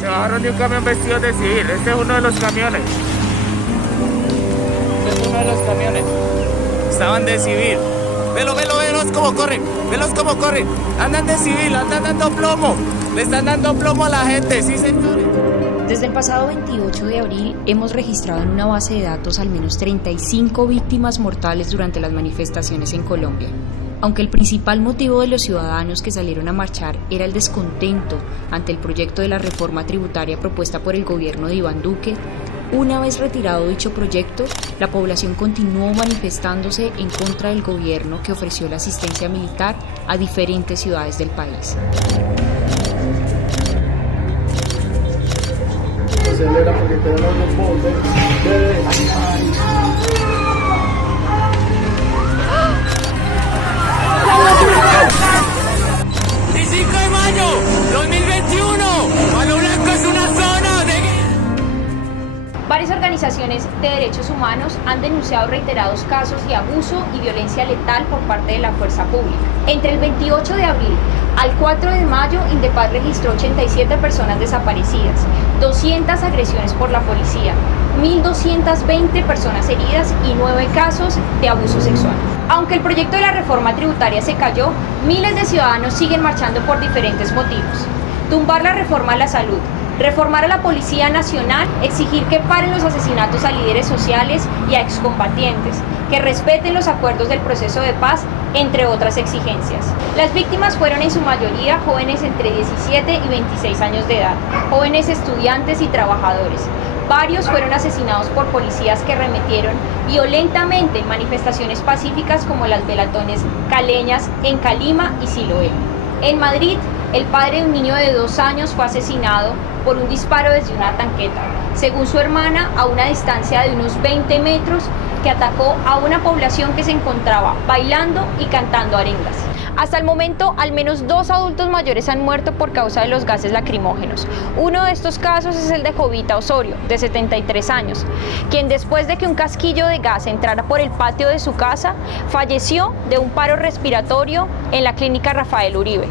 Se bajaron de un camión vestidos de civil. Este es uno de los camiones. Este es uno de los camiones. Estaban de civil. Velos cómo corren. Velos cómo corren. Andan de civil, andan dando plomo. Le están dando plomo a la gente, sí señores. Desde el pasado 28 de abril hemos registrado en una base de datos al menos 35 víctimas mortales durante las manifestaciones en Colombia. Aunque el principal motivo de los ciudadanos que salieron a marchar era el descontento ante el proyecto de la reforma tributaria propuesta por el gobierno de Iván Duque, una vez retirado dicho proyecto, la población continuó manifestándose en contra del gobierno que ofreció la asistencia militar a diferentes ciudades del país. Acelera porque tenemos los bombes. ¡El 5 de mayo 2021! Palo Blanco es una zona de... Varias organizaciones de derechos humanos han denunciado reiterados casos de abuso y violencia letal por parte de la fuerza pública. Entre el 28 de abril al 4 de mayo, Indepaz registró 87 personas desaparecidas, 200 agresiones por la policía, 1.220 personas heridas y 9 casos de abuso sexual. Aunque el proyecto de la reforma tributaria se cayó, miles de ciudadanos siguen marchando por diferentes motivos. Tumbar la reforma a la salud, reformar a la Policía Nacional, exigir que paren los asesinatos a líderes sociales y a excombatientes, que respeten los acuerdos del proceso de paz, entre otras exigencias. Las víctimas fueron en su mayoría jóvenes entre 17 y 26 años de edad, jóvenes estudiantes y trabajadores. Varios fueron asesinados por policías que arremetieron violentamente en manifestaciones pacíficas como las velatones caleñas en Calima y Siloé. En Madrid, el padre de un niño de 2 años fue asesinado por un disparo desde una tanqueta, según su hermana, a una distancia de unos 20 metros, que atacó a una población que se encontraba bailando y cantando arengas. Hasta el momento, al menos 2 adultos mayores han muerto por causa de los gases lacrimógenos. Uno de estos casos es el de Jovita Osorio, de 73 años, quien después de que un casquillo de gas entrara por el patio de su casa, falleció de un paro respiratorio en la clínica Rafael Uribe.